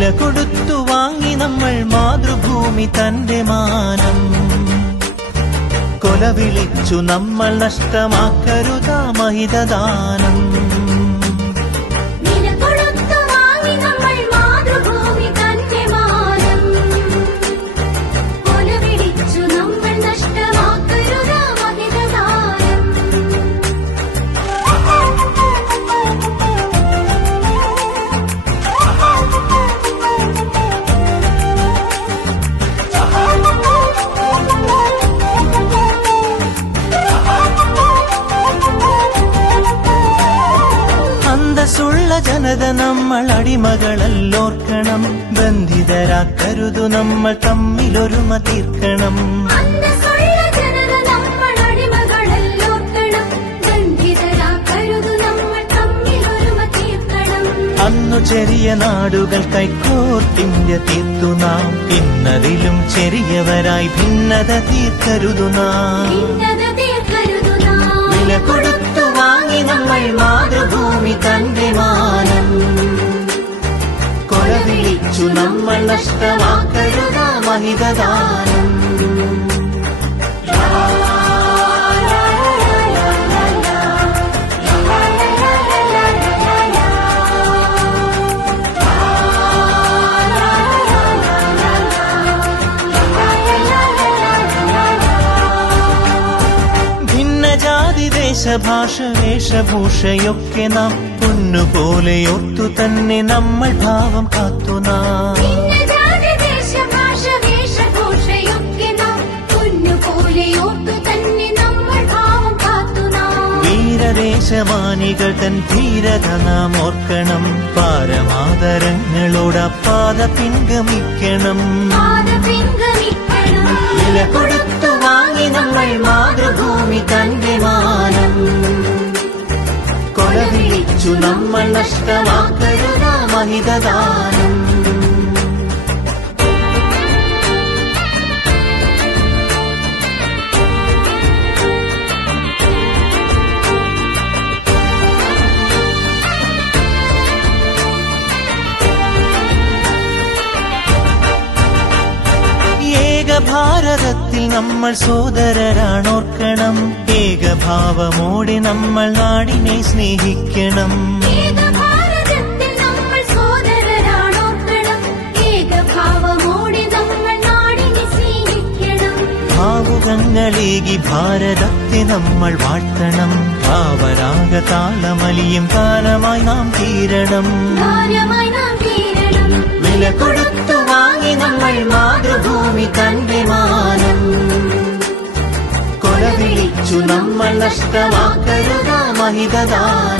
വില കൊടുത്തു വാങ്ങി നമ്മൾ മാതൃഭൂമി തന്റെ മാനം. കൊല വിളിച്ചു നമ്മൾ നഷ്ടമാക്കരുതാ മഹിതദാനം. അന്തസ്സുള്ള ജനത നമ്മൾ അടിമകളല്ലോർക്കണം. ബന്ധിതരാക്കരുതു നമ്മൾ തമ്മിലൊരുമ തീർക്കണം. അന്നു ചെറിയ നാടുകൾ കൈക്കോർത്തിന്ത്യ തീർത്തു നാം. ഇന്നതിലും ചെറിയവരായി ഭിന്നത തീർക്കരുതു നാം. വില കൊടുത്തു വാങ്ങി നമ്മൾ മാതൃഭൂമി തന്റെ മാനം. കൊല വിളിച്ചു നമ്മൾ നഷ്ടമാക്കരുതാ മഹിതദാനം. ദേശഭാഷ വേഷഭൂഷയൊക്കെ നാം പൊന്നുപോലെ ഓർത്തു തന്നെ നമ്മൾ ഭാവം കാത്തു നാം. വീരദേശമാനികൾ തൻ ധീരത നാം ഓർക്കണം. പാരമാദരങ്ങളോട് പാത പിൻഗമിക്കണം. വില കൊടുത്തു വാങ്ങി നമ്മൾ മാതൃഭൂമി തന്റെ മാനം. കൊല വിളിച്ചു നമ്മൾ നഷ്ടമാക്കരുതാ മഹിതദാനം. ഭാരതത്തിൽ നമ്മൾ സോദരരാണോർക്കണം. ഏകഭാവമോടെ നമ്മൾ നാടിനെ സ്നേഹിക്കണം. ഭാവുകങ്ങളേകി ഭാരതത്തെ നമ്മൾ വാഴ്ത്തണം. ഭാവരാഗതാളമലിയും ഗാനമായി നാം തീരണം. വില കൊടുത്തു വാങ്ങി നമ്മൾ മാതൃഭൂമി തന്റെ മാനം. കൊല വിളിച്ചു നമ്മൾ നഷ്ടമാക്കരുതാ മഹിതദാനം.